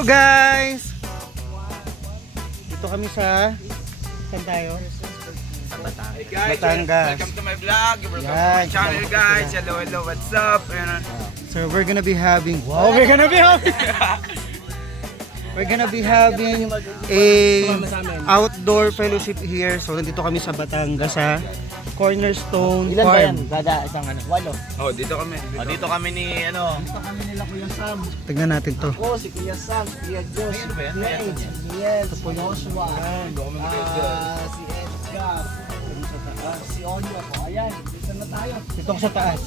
Hello guys! Dito kami sa... Saan tayo? Hey guys, Batangas. welcome to my vlog. Welcome to Yan, my channel salamat guys. sila. Hello, hello, what's up? Ayan. So we're gonna be having... Wow, we're gonna be having... We're gonna be having a outdoor fellowship here. So nandito kami sa Batangas sa Cornerstone Ilan ba yan? Farm. Kada isang ano? 8. Oh, dito kami. Dito kami ni ano? Tignan natin to. Ako, si Kuya Sam, si Kuya Josh, si Kuya Niel, si Joshua, si Edgar, si Onyo ako. Ayan, dito na tayo. Dito sa taas.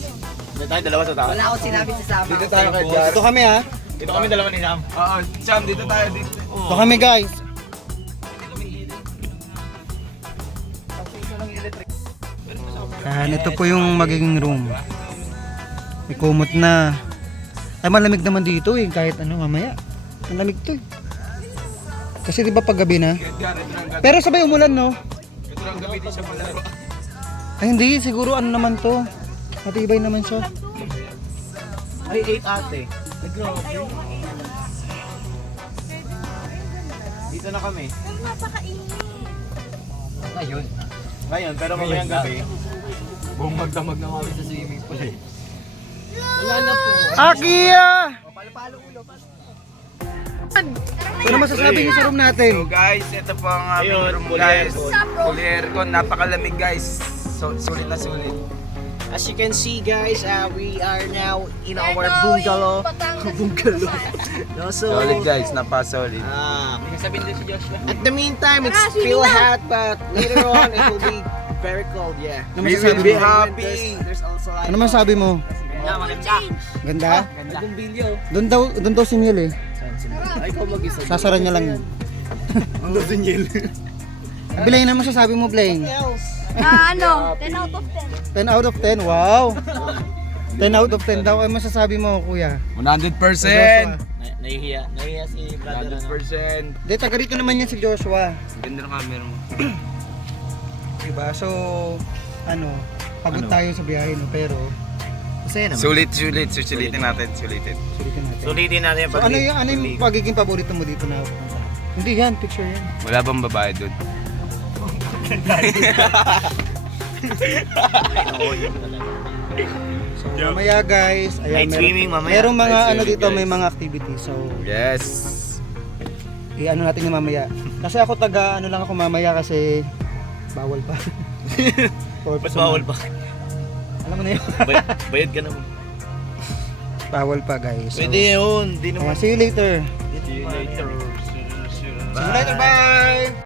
Dito tayo, dalawa sa taas. Wala akong sinabi sa sama. Dito tayo kay Jar. Dito kami ha. Dito kami dalawa ni Sam. Oo, Sam, dito tayo dito. Dito kami guys. Ito po yung magiging room. May kumot na. Ay malamig naman dito eh, kahit ano mamaya. Malamig to eh. Kasi di ba pag gabi na? Jar, ito lang gabi. Pero sabay umulan no? Ito lang gabi, di siya palaro. Ay hindi, siguro ano naman to. Matibay naman siya. Ay, 8 ate. Ay, grabe. Dito na kami. Ngayon. Ngayon, pero mamayang gabi. Buong magdamag na kami sa swimming pool eh. Wala na po. Akia! Palo-palo ulo. Ano masasabi niyo sa room natin? So guys, ito po ang aming Ayun, room fully guys. aircon. Fully aircon, napakalamig guys. So, sulit na sulit. As you can see guys, we are now in our bungalow. Bungalow. No, so, Solid guys, napaka-solid. sabihin din si Joshua. At the meantime, it's still hot, but later on it will be very cold, yeah. Ano We masasabi will be mo? happy. There's also like Ano masasabi mo? maganda. Ganda? Nagumbilyo. Doon daw si Neil eh. Ay, ikaw mag-isa. Sasara niya lang yun. Ano si Neil? Blaine, ano masasabi mo Blaine? Ano? 10 out of 10. 10 out of 10, wow! 10 out of 10 daw. Ano masasabi mo kuya? 100%. Nahihiya si brother. 100%. Hindi, taga rito naman yan si Joshua. Ganda ng camera mo. Diba? So, ano, pagod tayo sa biyahe no, pero Masaya naman. Sulitin natin. sulitin natin. Sulitin natin So, ano yung pagiging paborito mo dito na pupunta? Hindi yan, picture yan. Wala bang babae doon? So, mamaya guys, ayan, Night swimming mamaya. merong mga Night ano swimming, dito, guys. may mga activities. So, Yes. ano natin yung mamaya. Kasi ako ano lang ako mamaya kasi bawal pa. Ba't bawal pa? Alam mo na yun. Bayad ka naman. Bawal pa guys. So, Pwede yun. Di ayan, naman. see you later. See you later. See you later, bye!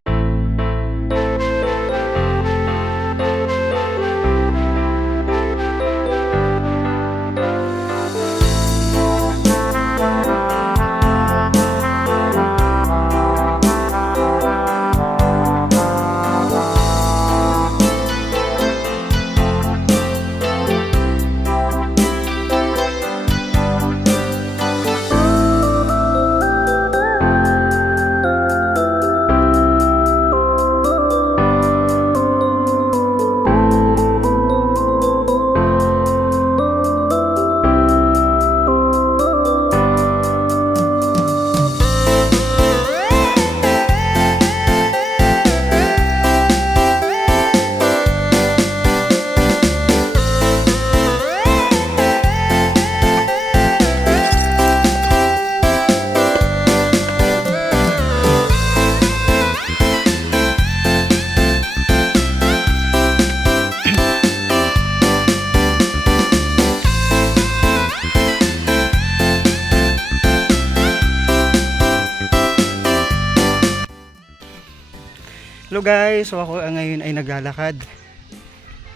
Hello guys, so ako ngayon ay naglalakad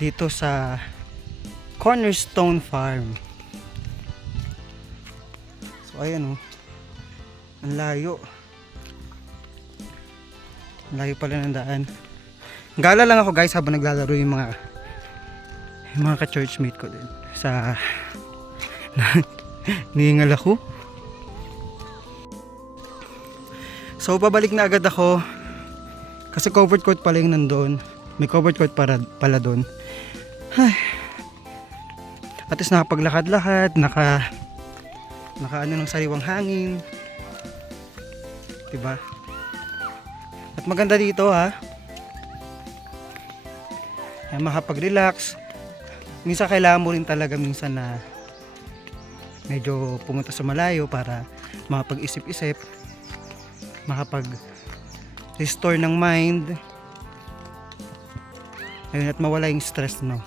dito sa Cornerstone Farm. So ayan oh, ang layo. Ang layo pala ng daan. Gala lang ako guys habang naglalaro yung mga ka-churchmate ko din sa nihingal ako. So babalik na agad ako kasi covered court pala yung nandun. May covered court pala doon. At least nakapaglakad-lakad, naka ano ng sariwang hangin. 'Diba? At maganda dito ha. Ay, makapag-relax. Minsan kailangan mo rin talaga minsan na medyo pumunta sa malayo para makapag-isip-isip, makapag-restore ng mind. Ayun, at mawala yung stress, no?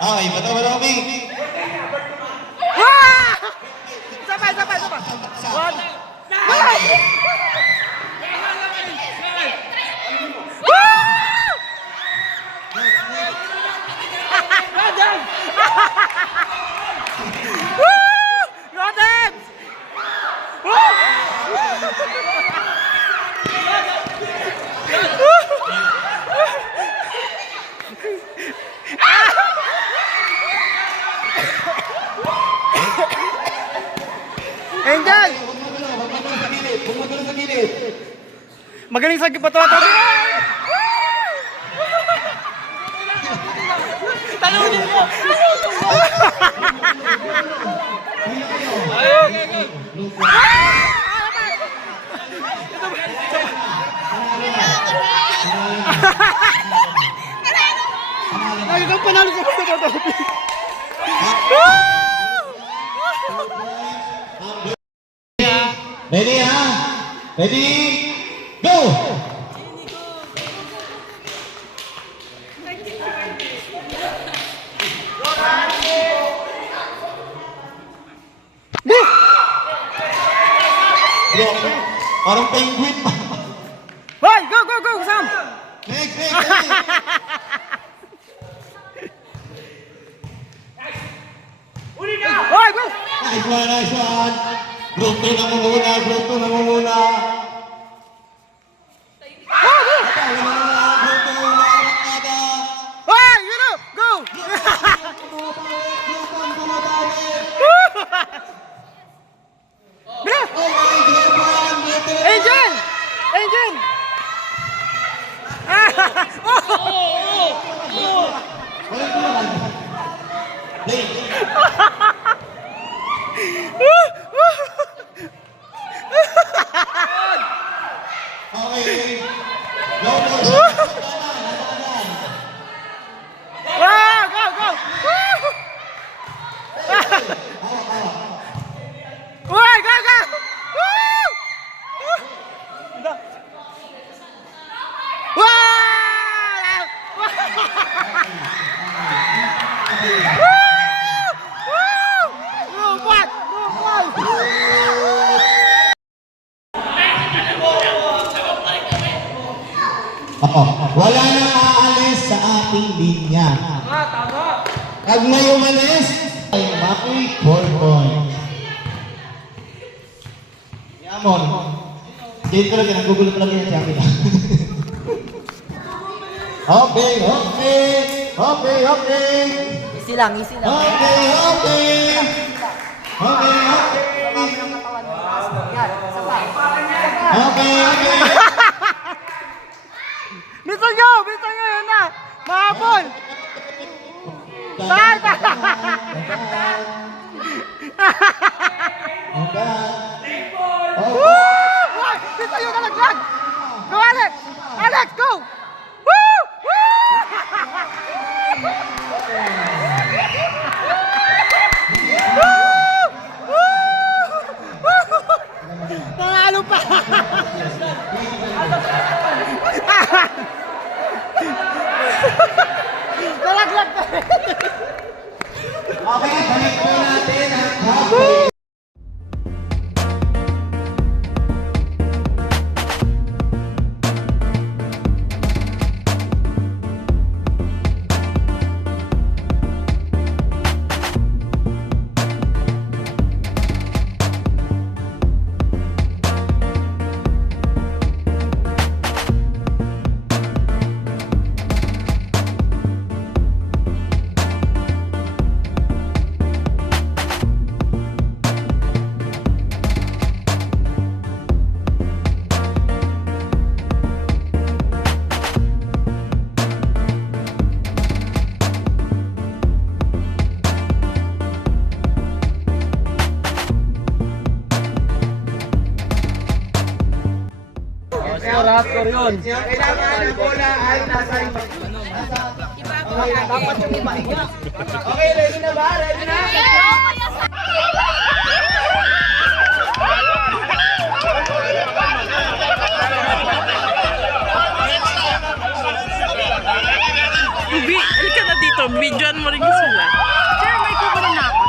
Okay, bato ba Robby? Angel! Bumagalo sa gilid. Magaling sa gibato ato. Ay, kang panalo sa bato ato. Ready ha? Ready? Go! Bro, parang penguin pa. Hoy, go, go, go, Sam! Next. Hoy, go! Nice one. Group 2 nangunguna. Group 2 nangunguna. Hoy, you know, go! Angel! Angel! Okay. Go. Wow, go, go! Hoy, go, go! Wala nang aalis sa ating linya. Pag may umalis, ay Maki 4 points. Yamon. Dito lang, nagugulo pa lang yan sa akin. Okay. Easy lang. Okay. Yan, isa pa. Okay. Bisan nyo, yan na! Mahabol! Dito yung nalaglag! Go, Alex! Alex, go! Woo! Panalo pa! Nalaglag pa! Okay, balik po natin ang halfway. Ang kailangan ng bola ay nasa iba. Okay, dapat yung iba. Okay, ready na ba? Ready na? Ubi, halika na dito. Videoan mo rin sila. Sir, may kukunin na ako.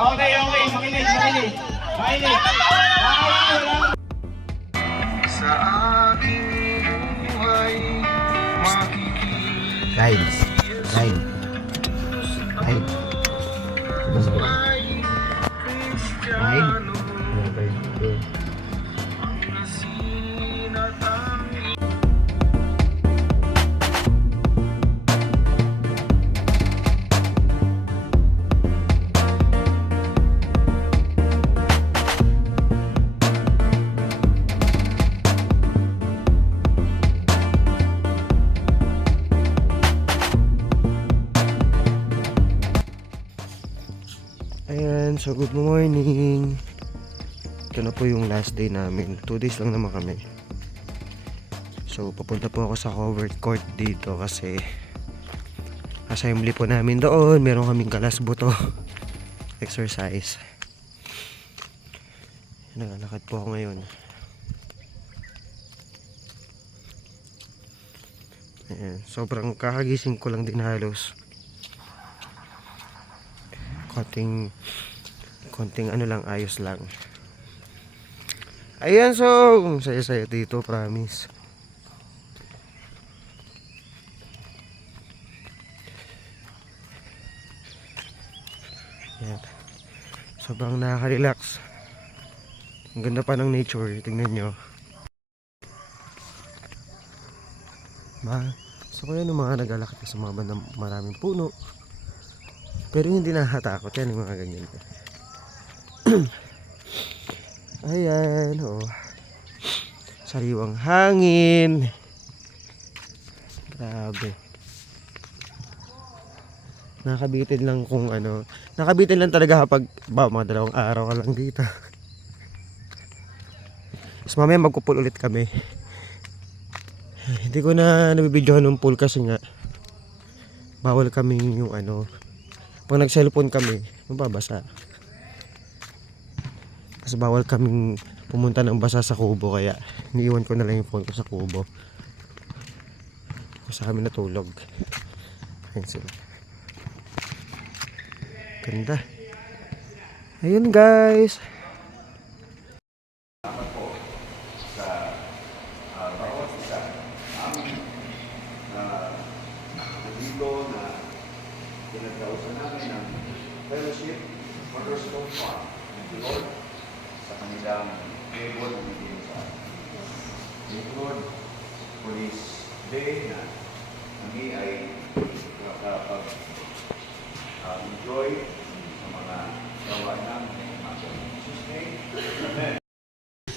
Okay, makinig. Sa aking buhay, Guys. Ayan, so good morning. Ito na po yung last day namin. 2 days lang naman kami. So papunta po ako sa covered court dito kasi assembly po namin doon. Meron kaming kalasbuto exercise. Naglalakad po ako ngayon. Ayan, sobrang kakagising ko lang din halos. Konting ano lang, ayos lang. Ayan, so saya-saya dito, promise. Ayan. Sobrang nakaka-relax. Ang ganda pa ng nature, tingnan nyo. So kaya nung mga naglalakad sa mga bandang maraming puno, pero hindi nakatakot yan yung mga ganyan. Ayan, oh. Sariwang hangin. Grabe. Nakabitin lang kung ano. Nakabitin lang talaga kapag mga 2 araw ka lang dito. Tapos mamaya magpupul ulit kami. Hindi ko na nabibidyohan ng pool kasi nga bawal kami yung ano. Pag nag-cellphone kami, mababasa. Kasi bawal kaming pumunta ng basa sa kubo kaya iniiwan ko na lang yung phone ko sa kubo. Kasi kami natulog. Ayun sila. Ganda. Ayun guys. Pinagkausan namin ng fellowship, cornerstone farm ng the Lord sa kanilang labor na bigyan sa atin. Thank you, Lord, for this day na kami ay makakapag-enjoy sa mga gawa namin ng mga Jesus name. Amen.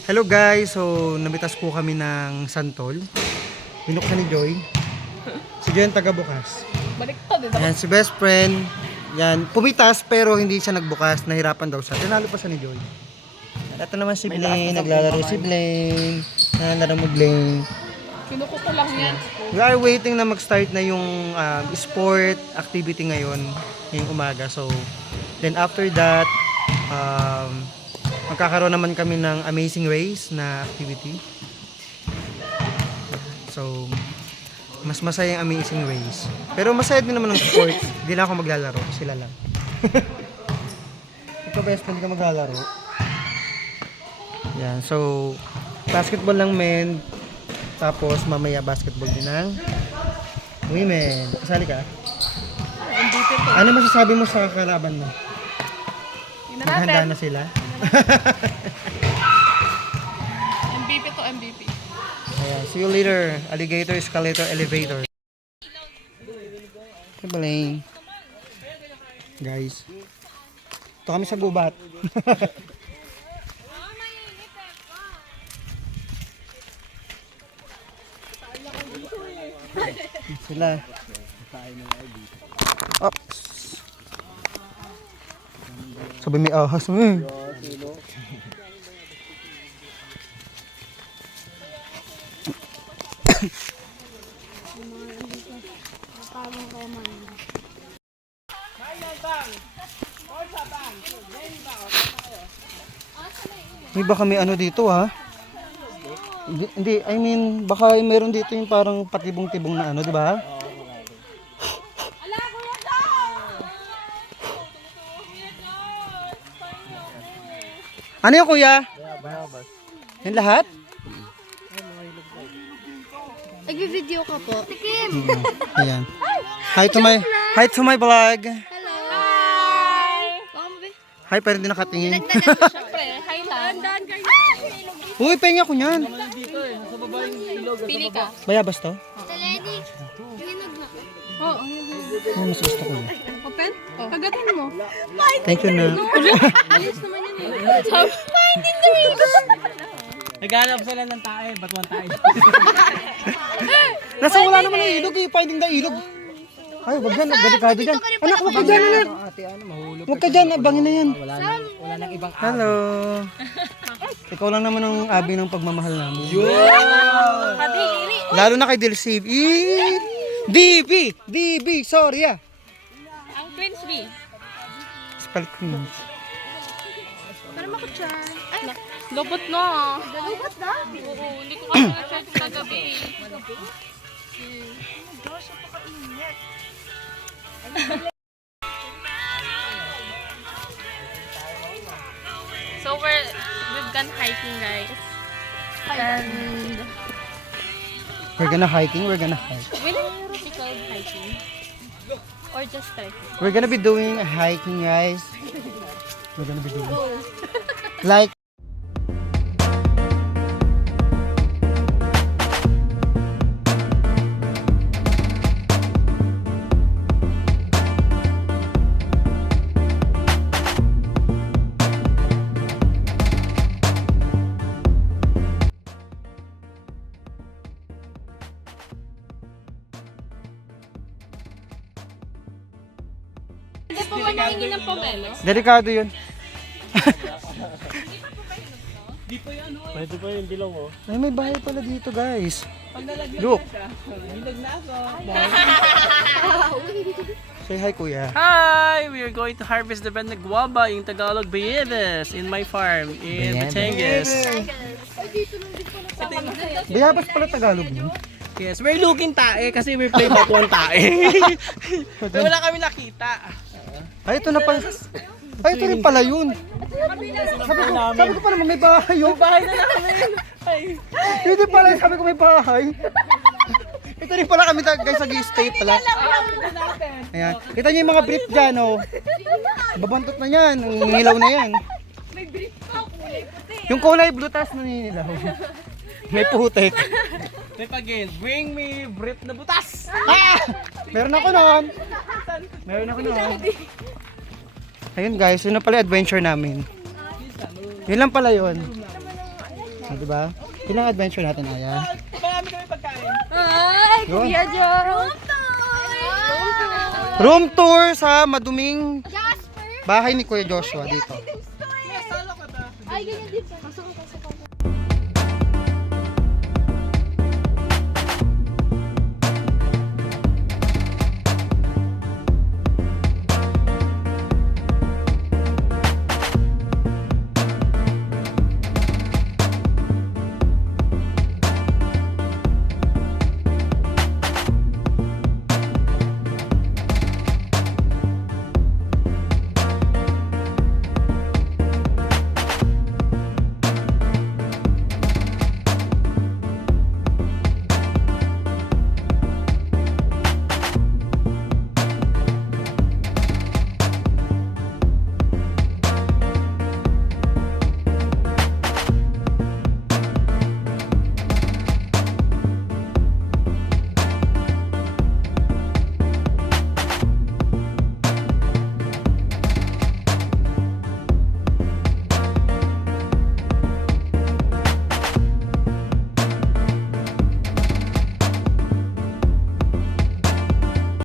Hello guys, so namitas po kami ng santol. Binuksan ni Joy. Si Joy ang taga-bukas. Baliktad eh. Yan, si best friend. Yan, pumitas pero hindi siya nagbukas. Nahirapan daw siya. Tinalo pa siya ni Joy. Ito naman si Blaine. Naglalaro si Blaine. Naglalaro mo Blaine. Kinukuto lang yan. We are waiting na mag-start na yung sport activity ngayon. Ngayong umaga. So, then after that, magkakaroon naman kami ng amazing race na activity. So, mas masaya yung amazing race. Pero masaya din naman ng sport. Hindi lang ako maglalaro. Sila lang. Ikaw best friend ka maglalaro. Yan. So, basketball lang men. Tapos mamaya basketball din ng women. Kasali ka? Ano masasabi mo sa kalaban mo? Maghanda na sila? MVP to MVP. Ayan, see you later. Alligator, escalator, elevator. Kabaling. Guys. Ito kami sa gubat. Sila. Oops. Sabi may ahas mo eh. May baka may ano dito ha? Hindi, I mean, baka meron dito yung parang patibong-tibong na ano, di ba? Ano yung kuya? Yung lahat? Nag-video ka po. Tikim! Ayan. Hi to my vlog. Hello! Hi! Hi, pero hindi nakatingin. Siyempre, hi lang. Uy, penga ko niyan. Pili ka. Bayabas to? Taleni! Hinog na. Oo. Oh, mas gusto ko. Open? Kagatin mo. Thank you na. Alis naman yun eh. Naghanap sila ng tae, batuan tae. Nasa wala naman ang ilog eh. Finding the ilog. Ay, wag dyan. Delikado dyan. Anak, wag ka dyan, anak. Wag ka dyan. Abangin na yan. Wala nang ibang Hello. Ikaw lang naman ang abi ng pagmamahal namin. Kadiri. Lalo na kay Dilsib. DB, sorry ah. Ang Queens B. Spell Queens. Pero makutsan. Ay, lubot na. Lubot na? Oo, hindi ko kasi na-check kagabi. So we've gone hiking, guys. And We're gonna hiking. We're gonna hike. will it be called hiking? Or just trekking? We're gonna be doing hiking, guys. We're gonna be doing like po manahingin ng pomelo. Delikado yun. Pwede pa yung dilaw oh. Ay, may bahay pala dito, guys. Look. Say hi, kuya. Hi! We are going to harvest the banda guava in Tagalog, Bayeves, in my farm in Batangas. Bayabas pala Tagalog yun. Yes, we're looking tae kasi we're playing batuan tae. Pero wala kami nakita. Ay, ito na pala. Ay, ito rin pala yun. Sabi ko pa naman may bahay yun. Bahay na namin. Ay. Hindi pala, sabi ko may bahay. Ito rin pala kami guys, nag-stay pala. Ayan. Kita niyo yung mga brief dyan, oh. Babantot na yan, nangingilaw na yan. May brief pa, kulay puti. Yung kulay blue tas nangingilaw. May putek. Trip again, bring me brief na butas. Ah! Meron ako noon. Meron ako noon. Ayun guys, yun na pala yung adventure namin. Yun lang pala yun. Ah, diba? Yun lang adventure natin, Aya. Marami kami pagkain. Ay, Yun. Kuya Joe. Room tour sa maduming Jasper. bahay ni Kuya Joshua dito. Ay, ganyan din po. Pasok ko.